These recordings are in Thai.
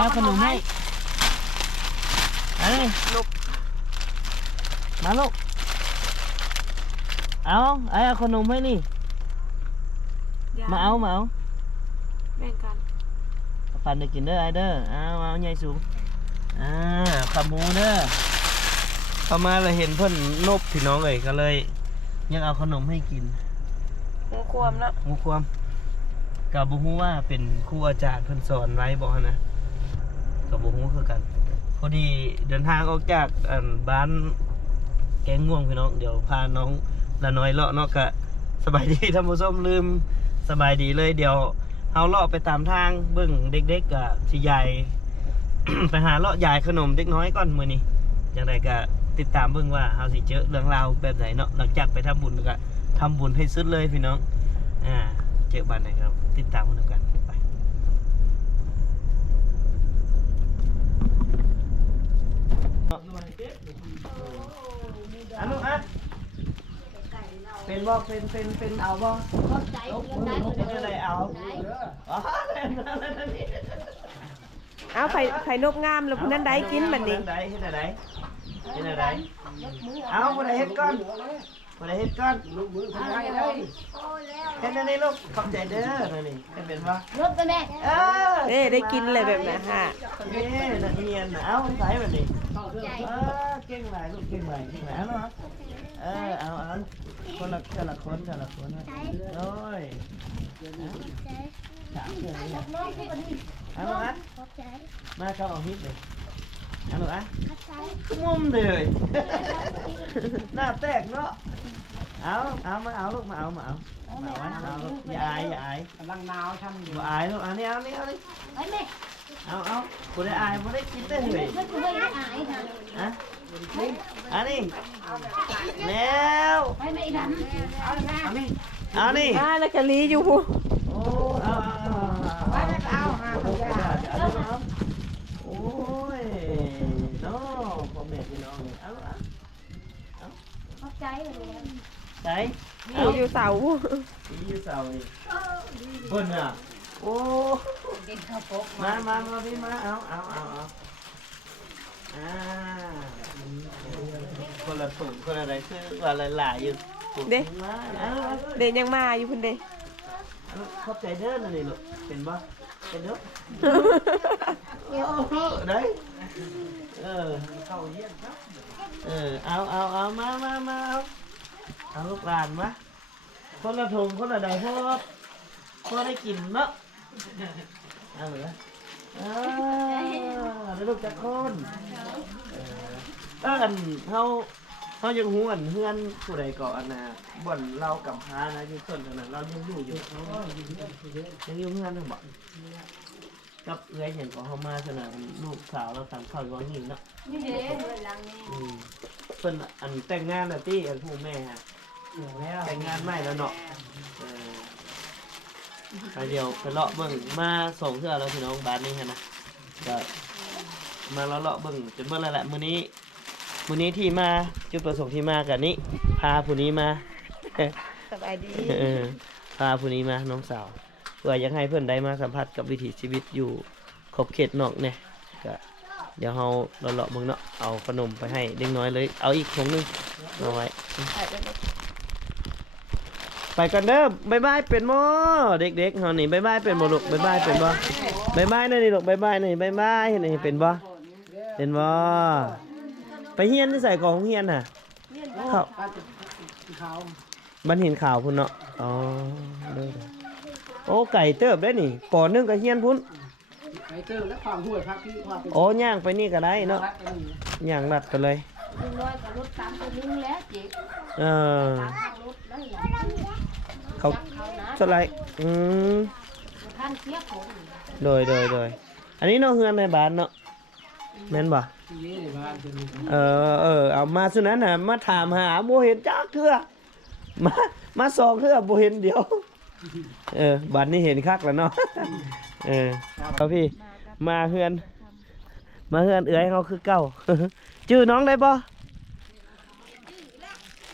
เอาขนมให้เอาเลยลูกมาลูก เอาไอ้เอาขนมให้นี่มาเอามาเอาแบ่งกันปันได้กินเด้อไอ้เด้อเอาเอาใหญ่สูงอ่าขาหมูเด้อเข้ามาเลยเห็นเพิ่นนบพี่น้องเลยก็เลย ยังเอาขนมให้กินหมูความเนาะหมูความกับบุฮู้ว่าเป็นครูอาจารย์เพิ่นสอนไว้บอกนะ กับบุฮู้คือกัน พอดีเดินทางออกจากอันบ้านแกงง่วงพี่น้องเดี๋ยวพาน้องละน้อยเลาะเนาะกะสบายดีท่านผู้ชมลืมสบายดีเลยเดี๋ยวเฮาเลาะไปตามทางเบิ่งเด็กๆกะสิใหญ่ไปหาเลาะยายขนมเด็กน้อยก่อนมื้อนี้จังไดก็ติดตามเบิ่งว่าเฮาสิเจอเรื่องราวแบบไหนเนาะหลังจากไปทำบุญก็ทำบุญให้สุดเลยพี่น้อง อ่า เจอบ้านไหนครับ ติดตามกันกันไป อันนู้นอะเป็นบ่เป็นเป็นเป็นเอาบ่เป็นอะไรเอาอ๋อเอาไข่ไข่นกงามแล้วพนั้นได้กินมันนี่เฮ็ดอะไรเฮ็ดอะไรเฮ็ดอะไรเอาบ่ได้เฮ็ดก่อนบ่ได้เฮ็ดก่อนลูกมือทำไงเลยเฮ็ดอันนี้ลูกขอบใจเด้อนั่นนี่เฮ็ดเป็นบ่รถไปแม่เออเด้ได้กินเลยแบบนั้นฮะเอ๊ะนักเรียนน่ะเอาใส่แบบนี้เออเก่งหลายลูกเก่งหลายเก่งหลายเอาเนาะเออเอาเอาคนละแต่ละคนแต่ละคนนะโอ้ยสามเดือนเลยเอาลูกอะมาเข้าเอาฮิตเลยเอาลูกอะมุมเลยหน้าแตกเนาะเอาเอามาเอาลูกมาเอามาเอามาเอาไว้เอาลูกอย่าอายอย่าอายกำลังหนาวช่ำอยู่บ่อายลูกเอานี่เอานี่เอานี่ไปแม่ เอาเอาบ่ได้อายบ่ได้คิดได้เลยรถไปไม่อายค่ะฮะอันนี้แล้วไปไม่ดำเอาละอันนี้เอานี่อ่าแล้วก็ลีอยู่ผู้โอ้เอาเอาเอาเอาเอาโอ้ยน้องพ่อแม่พี่น้องนี่เอาเอาขอบใจเลยใจอยู่อยู่เสาผู้อีอยู่เสานี่เพิ่นอะโอ้ มามามาพี่มาเอาเอาเอาเอาอ่าคนละถุงคนละอะไรคือว่าหลายๆอยู่ถุงมาเอาเอาเดนยังมาอยู่พุ่นเด้ขอบใจเด้อนั่นนี่ลูกเป็นบ่เป็นเด้อโอ้โหได้เออเข้าเยี่ยมครับเออเอาเอาเอามามามาเอาเอาลูกหลานมาคนละถุงคนละใดพอพอได้กินเนาะ เอาเหรออ่าแล้วลูกจะคนเออเอออันเฮาเฮายังหูอันเฮือนผู้ใดก่ออันน่ะบ่อนเรากับพานะอยู่ส่วนนั้นเรายังอยู่อยู่ยังอยู่เฮือนทั้งบ่กับเอื้อยเห็นของเฮามาสนามลูกสาวเราตามข้าวอยู่ว่าหินเนาะนี่เด้หลังนี่อืมเพิ่นอันแต่งงานแล้วติอันผู้แม่ฮะ แล้วแต่งงานใหม่แล้วเนาะเออ ไปเดียวไปเลาะเบิ่งมาส่งเทื่อแล้วพี่น้องบ้านนี้ฮะนะก็มาเลาะเลาะเบิ่งจนเบิ่งแล้วแหละมื้อนี้มื้อนี้ที่มาจุดประสงค์ที่มากันนี้พาผู้นี้มา สบายดีเออพาผู้นี้มาน้องสาวเพื่ออยากให้เพื่อนได้มาสัมผัสกับวิถีชีวิตอยู่ขอบเขตนอกเนี่ยก็เดี๋ยวเราเลาะๆเบิ่งเนาะเอาขนมไปให้เด็กน้อยเลย เอาอีกถุงหนึงเอาไว้ ไปกันเด้อบายบายเป็นหมอเด็กๆเฮานี่บายบายเป็นบ่ลูกบายบายเป็นบ่บายบายนั่นนี่ลูกบายบายนี่บายบายเห็นนี่เป็นบ่เป็นบ่ไปเฮียนที่ใส่ของเฮียนน่ะเข้าเขาบ้านหินขาวพุ่นเนาะอ๋อเด้อโอ้ไก่เติบได้นี่ปอนึงก็เฮียนพุ่นไปเติมและความห่วยพักที่ความเป็นโอ้ย่างไปนี่ก็ได้เนาะรักกันนี่ย่างลัดไปเลยลุงน้อยกับรถตามตัวนึงแล้วเจ็บเออ เขาเขานะไรอืมโดยโดยโดยอันนี้เนาะเฮือนในบ้านเนาะแม่นบ่เออเออเอามาสุนั้นน่ะมาถามหาบ่เห็นจักเทื่อมามาสองเทื่อบ่เห็นเดียว เออบัดนี้เห็นคักแล้วเนาะเออครับพี่มาเฮือน มาเฮือนเอื้อยเขาคือเก่าชื่อน้องได้บ่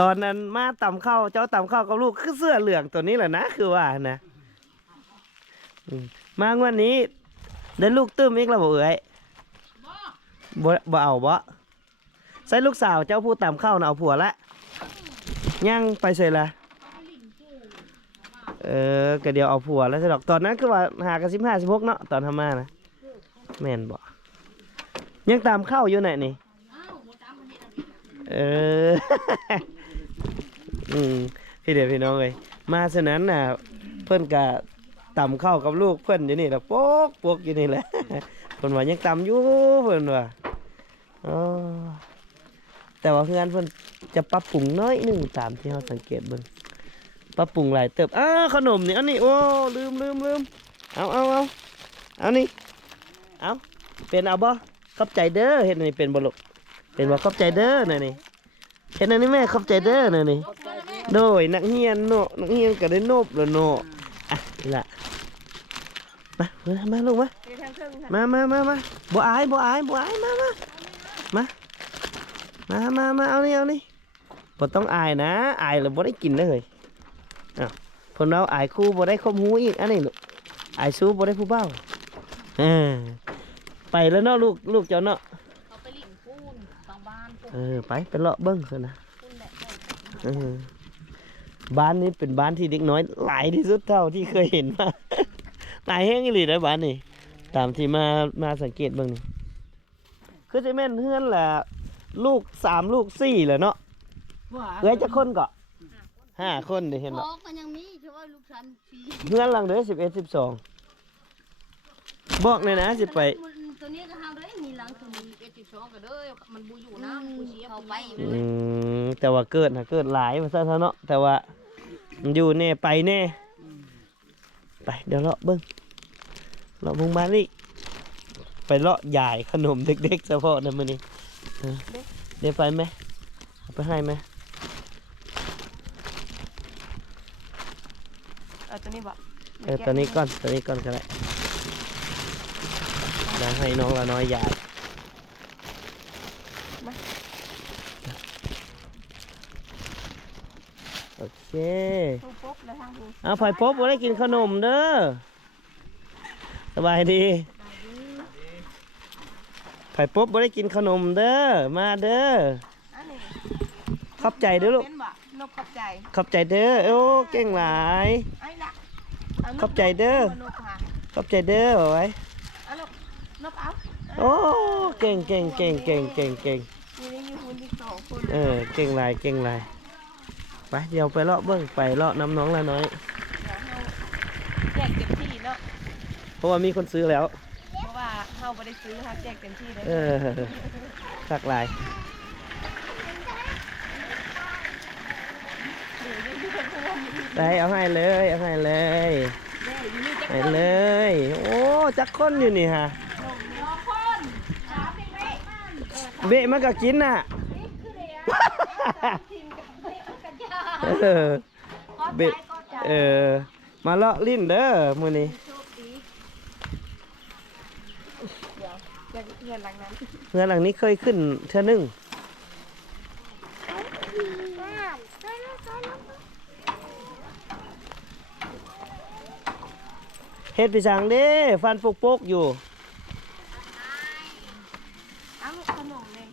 ตอนนั้นมาต่ำเข้าเจ้าต่ำเข้ากับลูกคือเสื้อเหลืองตัวนี้แหละนะคือว่านะมางวันนี้ได้ลูกตื้มอีกแล้วบ่เอ้ยบ่บ่เอาบ่ใส่ลูกสาวเจ้าผู้ตามเข้านะเอาผัวละยังไปเสร็จละเออก็เดี๋ยวเอาผัวแล้วสิดอกตอนนั้นคือว่าหากันสิบห้าสิบหกเนาะตอนทำมานะแม่นบ่ยังตามเข้าอยู่ไหนนี่เออ อืมพี่เดี๋ยวพี่น้องเลยมาฉะนั้นน่ะ เพื่อนกะต่ำเข้ากับลูกเพื่อนอยู่นี่แหละโป๊กโป๊กอยู่นี่แหละเพื่อนว่ายังต่ำอยู่เพื่อนว่าแต่ว่าเพื่อนเพื่อนจะปรับปรุงน้อยหนึ่งตามที่เราสังเกตเบิ่งปรับปรุงหลายเติบอ้าขนมนี่อันนี้โอ้ลืมลืมลืมเอาเอาเอาเอานี่เอาเป็นเอาบ่ขอบใจเด้อเห็นนี่เป็นบลูกเป็นบ่ขอบใจเด้อน่ะนี่เห็นอันนี้แม่ขอบใจเด้อน่นี่ โดยนักเรียนเนาะนักเรียนก็ได้นบแล้วเนาะอะนี่ละมามามาลูกมาเดี๋ยวทางเครื่องค่ะมามามามาบ่อายบ่อายบ่อายมามามามามามาเอานี่เอานี่บ่ต้องอายนะอายแล้วบ่ได้กินเลยอ้าวเพิ่นเราอายครูบ่ได้คมหูอีกอันนี้ลูกอายสู้บ่ได้ผู้เบ้าเออไปแล้วเนาะลูกลูกเจ้าเนาะเขาไปลิ่งปูนบางบ้านปูนเออไปไปเลาะเบิ่งซะนะ ปูนแหละ เออ บ้านนี้เป็นบ้านที่เด็กน้อย หลายที่สุดเท่าที่เคยเห็นมา หลายแห้งอีหลีนะบ้านนี่ตามที่มามาสังเกตเบิ่งนี่คือจะแม่นเฮือนแหละลูกสามลูกสี่แหละเนาะเอ้ยจะคนก็ห้าคนได้เห็นพ่เนาะอก็ยังมีเฉพาะลูกชันสีเฮือนหลังเด้อสิบเอ็ดสิบสองบอกเลยนะสิไป ตัวนี้ก็ทำได้มีหลังตัวนี้เอ็ดสิบสองก็เด้อมันบูอยู่น้ำบูเสียเขาไปอยู่อืเลยมแต่ว่าเกิดนะเกิดหลายมาซะเนาะแต่ว่ามันอยู่แน่ไปแน่ไปเดี๋ยวเลาะเบิ้งเลาะบุงบานนี่ไปเลาะยายขนมเด็กๆเฉพาะนะมื้อนี้เออเดี๋ยวไปไหมเอาไปให้ไหมเอาตัวนี้บ่เออตอนนี้ก่อนตอนนี้ก่อนก็ได้ เดี๋ยวให้น้องละน้อยยายโอเคทุบปุ๊บแล้วทางดูเอาไผ่พบบ่ได้กินขนมเด้อสบายดีไผ่พบบ่ได้กินขนมเด้อมาเด้ออันนี้ขอบใจเด้อลูกเป็นบ่นกขอบใจขอบใจเด้อโอ้เก่งหลายไอ้ละเานกขอบใจเด้อานกค่ะขอบใจเด้อเอาไว้เอา นกนกเอาโอ้เก่งเก่งเก่งเก่งเก่งเก่งมีนี่อยู่คุณที่สองคนเออเก่งหลายเก่งหลายไปเดี๋ยวไปเลาะเบิ่งไปเลาะน้ำน้องละน้อยเดี๋ยวเราแจกเต็มที่เนาะเพราะว่ามีคนซื้อแล้ว เพราะว่าเฮาบ่ได้ซื้อค่ะแจกเต็มที่เลยเออสักหลายไปเอาให้เลยเอาให้เลยให้เลย โอ้จักคนอยู่นี่ฮะ เบะมันก็กินน่ะเออเบะเออ มาเลาะลิ้นเด้อมื้อนี้แจกเงินหลังนั้นเงินหลังนี้เคยขึ้นเท่านึงเฮ็ดไปสั่งเด้ฟันปกปกๆอยู่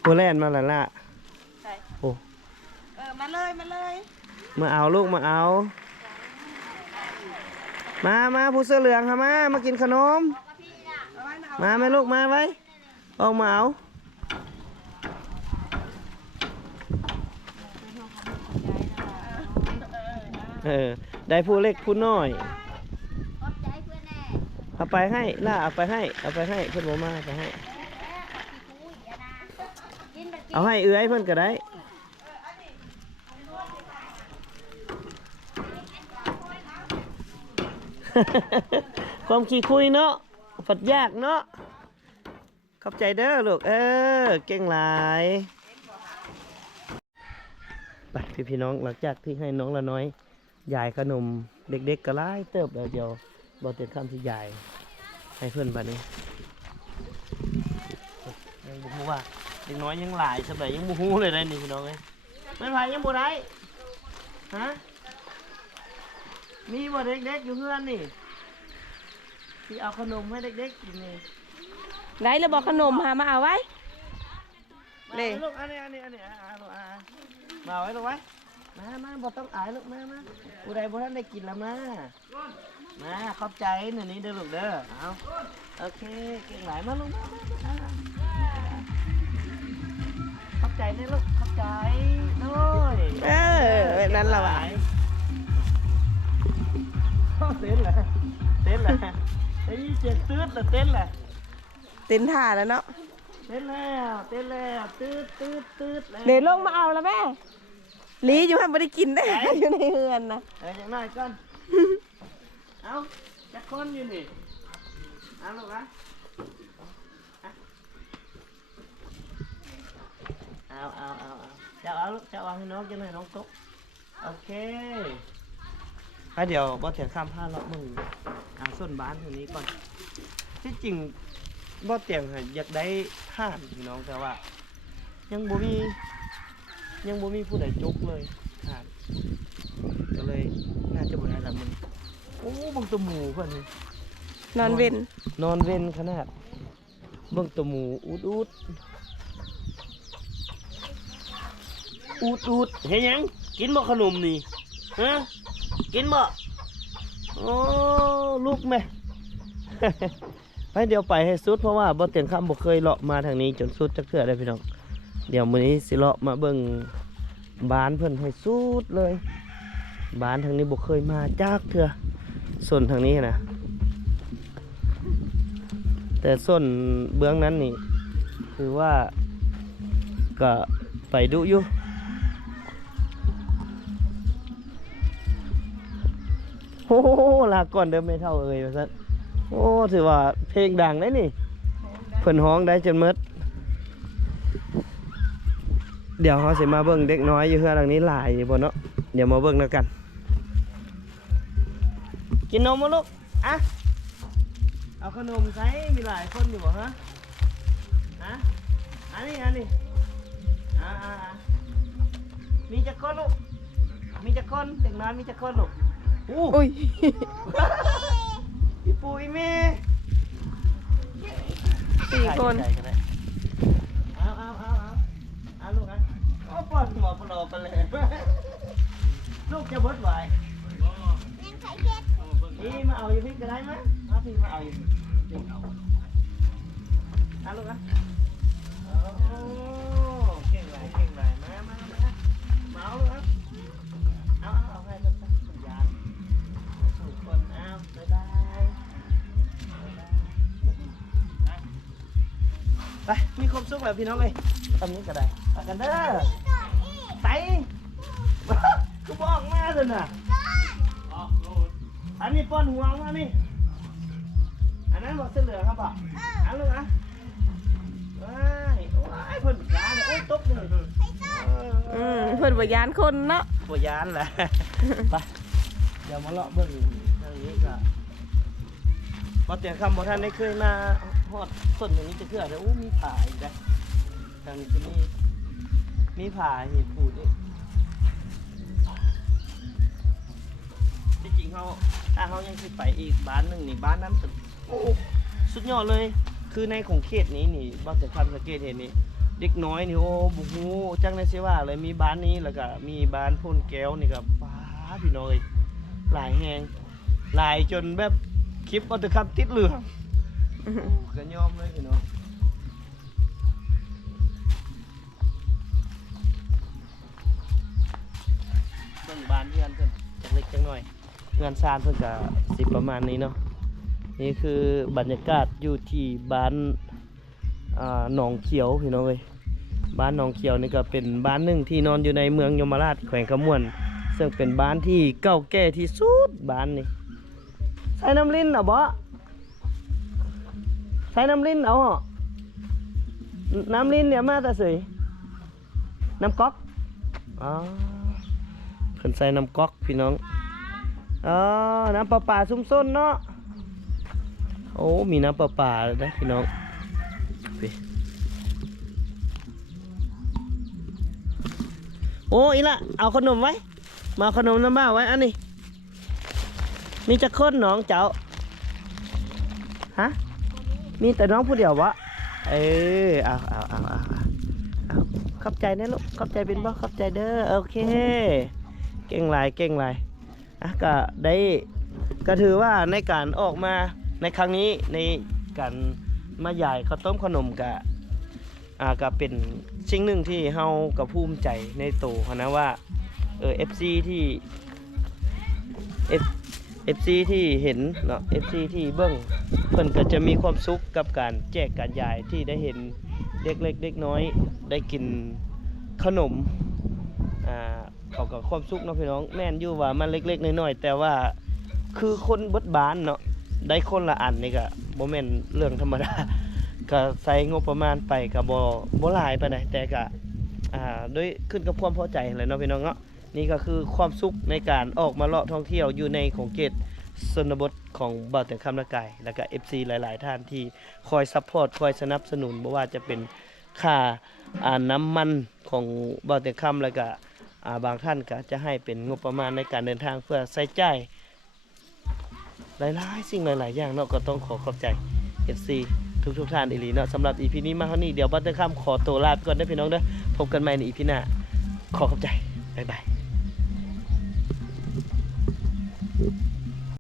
ขนมเลยโบแลนมาและละใส่โอ้เออมาเลยมาเลยมาเอาลูกมาเอา มามาผู้เสื้อเหลืองค่ะมามากินขนม เอาไว้มาเอามาไหมลูกมาไว้ออกมาเอาเออได้ผู้เล็กผู้น้อยขอบใจเพื่อนแน่เอาไปให้ล่าเอาไปให้เอาไปให้เพื่อนบอกมาเอาไปให้กินแบบ เอาให้เอื้อยเพื่อนก็ได้ความขี้คุยเนาะฝัดยากเนาะขอบใจเด้อลูก เออ เก่งหลายไปพี่พี่น้องหลังจากที่ให้น้องละน้อยยายขนมเด็กๆก็ไล่เติบแล้วเดียวบอกเต็มคำที่ยายให้เพื่อนบัดนี้ยังบุฮูว่า เด็กน้อยยังหลายสบายยังบุฮูเลยได้นี่พี่น้องเอ้ยไม่ไหวยังบุได้ฮะมีบ่เด็กๆอยู่เพื่อนนี่พี่เอาขนมให้เด็กๆกินนี่ได้แล้วบอกขนมหามาเอาไว้ มานี่ลูกอันนี้อันนี้อันนี้อ่าลูกอ่ามาเอาไว้ลูกไว้มามาบ่ต้องอายลูกมามาผู้ใดบ่ทันได้กินแล้วมามาขอบใจหน่อยนี้เด้อลูกเด้อเอาโอเคเก่งหลายมาลูกมามามาขอบ ใจนะลูกขอบใจน้อยเออแบบนั้นละว่ะเต้นแหละเต้นแหละไอ้ยเจ็บตืดละเต้นแหละเต็นท่าแล้วเนาะเต้นแล้วเต้นแล้วตืดตืดตืดแล้วเดี๋ยวลงมาเอาแล้วแม่ลีอยู่ให้ไม่ได้กินได้อยู่ในเฮือนนะเอออย่างน้อยก่อนเอาจะคนอยู่นี่เอาลูกนะ เอาเอาเอาเอาจะเอาลูกจะเอาให้น้องจะให้น้องตุ๊กโอเคไปเดี๋ยวบ่เถียงข้ามผ้าเลาะมึงเอาส้นบ้านตรงนี้ก่อน ที่จริงบ่เตียงค่ะอยากได้ท่านพี่น้องแต่ว่า ยังบ่มี ยังบ่มีผู้ใดจกเลยท่านก็เลยน่าจะบ่ได้ละมันโอ้เบังตัวหมูเพื่อนนี่นอนเว้นนอนเว้นขนาดเบิ่งตัวหมูอูดอูด อูดอูดเห็นยัง กินบ่ขนมนี่ฮะกินบ่โอ้ลูกแม่ไปเดี๋ยวไปให้สุดเพราะว่าบ่เตียงคำบ่เคยเลาะมาทางนี้จนสุดจักเทื่อได้พี่น้องเดี๋ยวมื้อนี้สิเลาะมาเบิ่งบ้านเพิ่นให้สุดเลยบ้านทางนี้บ่เคยมาจากเถื่อส่วนทางนี้นะแต่ส่วนเบื้องนั้นนี่ คือว่าก็ไปดูอยู่ โอ้ลาก่อนเดิมไม่เท่าเอ่ยว่าซั่นโอ้ถือว่าเพลงดังได้นี่เพิ่นฮ้องได้จนหมดเดี๋ยวเขาสิมาเบิ่งเด็กน้อยอยู่เฮือหลังนี้หลายบ่เนาะเดี๋ยวมาเบิ่งแล้วกัน กินนมมาลูกอะเอาขนมใช้มีหลายคนอยู่บ่ฮะฮะอันนี้อันนี้อ่าอ่าอ่ามีจักคนลูกมีจักคนเด็กน้อยมีจักคนลูก อู้อุ้ยอีปูอีเม่สี่คนใส่ก็ได้เอาเอาเอาเอาเอาลูกอะโอ้ปอดหัวปลอปลาเลยลูกจะบดไหวนี่มาเอาอยู่พี่ก็ได้มั้ยมาพี่มาเอาอยู่พี่เอาเอาลูกอะ แล้วพี่น้องเลยตำนี้ก็ได้ไปกันเด้อไตกูบอกมาเลยน่ะอันนี้ป้อนหัวมานี่อันนั้นบอกเสลือครับป่ะอันลูกอะว้ายว้ายเพิ่นยานโอ้ยตกเลยอืมเพิ่นบ่ยานคนเนาะปวยานแหละไปเดี๋ยวมาเลาะเบิ่งทางนี้ก็พอเตียงคำบอกท่านได้เคยมาฮอดต้นอย่างนี้จะเชื่อแต่อู้มีผาอีกนะ ทางนี้จะมีมีผาเห็นผูดอีกที่จริงเขาถ้าเขายังสิไปอีกบ้านหนึ่งนี่บ้านนั้นสุดโอ้สุดยอดเลย คือในของเขตนี้นี่บ้านแต่คำสังเกตเห็นนี่เด็กน้อยนี่โอ้บุหูจังได้สิว่าเลยมีบ้านนี้แล้วก็มีบ้านพ่นแก้วนี่ก็ป้าพี่น้อยหลายแหงหลายจนแบบคลิปก็จะคำติดเหลืองก็ยอมเลยพี่น้อง งบ้านเพื่อนเพิ่นจักเล็กจักน้อยงานซานเพิ่นก็สิประมาณนี้เนาะนี่คือบรรยากาศอยู่ที่บ้านหนองเขียวพี่น้องเอ้ยบ้านหนองเขียวนี่ก็เป็นบ้านหนึ่งที่นอนอยู่ในเมืองยมราชแขวงขมวน ซึ่งเป็นบ้านที่เก่าแก่ที่สุดบ้านนี่ใส่น้ำลิ้นเหรอบ่ใส่น้ำลิ้นเอาเหรอน้ำลิ้นเนี่ยมาแต่เสยน้ำก๊อกอ๋อ นใส่น้ำก๊อกพี่น้องอ๋อน้ำประปาซุ่มส้นเนาะโอ้มีน้ำประปาเลยนะพี่น้องโอ้อีละเอาขนมไว้ มาขนมน้ำบ้าไว้อันนี้มีจะค้นหนองเจ้าฮะมีแต่น้องผู้เดียววะเออเอาเอาเอาเอาเอาเอาขอบใจนะลูกขอบใจเป็นบ่ขอบใจเด้อโอเค เก่งลายเก่งลายอะก็ได้ก็ถือว่าในการออกมาในครั้งนี้ในการมาใหญ่ข้าวต้มขนมกะอ่าก็เป็นสิ่งหนึ่งที่เฮากับภูมิใจในตัวเขานะว่าเออ FC ที่ F FC ที่เห็นเนาะ FC ที่เบิ่งเพิ่นก็จะมีความสุขกับการแจกการยายที่ได้เห็นเด็กเล็กเด็กน้อยได้กินขนม เขาก็ความสุขเนาะพี่น้องแม่นอยู่ว่ามันเล็กๆน้อยๆแต่ว่าคือคนบดบานเนาะได้คนละอันนี่ก็บ่แม่นเรื่องธรรมดาก็ใส่งบประมาณไปก็บ่บ่หลายไปานแต่ก็อ่าด้วยขึ้นกับความพอใจแหละเนาะพี่น้องเนาะนี่ก็คือความสุขในการออกมาเลาะท่องเที่ยวอยู่ในของเขตชนบทของบ่าวแต่คำละกายแล้วก็ FC หลาย ๆ ท่านที่คอยซัพพอร์ตคอยสนับสนุนบ่ว่าจะเป็นค่าน้ำมันของบ่าวแต่คำแล้วก็ บางท่านก็จะให้เป็นงบประมาณในการเดินทางเพื่อใส่ใจหลายๆสิ่งหลาย ๆ อย่างเนาะก็ต้องขอขอบใจ FC ทุกทุกๆท่านอีหลีเนาะสำหรับอีพีนี้มาเท่านี้เดี๋ยวบัตเตอร์ข้ามขอตัวลาไปก่อนได้พี่น้องเด้อพบกันใหม่ใน EP หน้าขอขอบใจบ๊ายบาย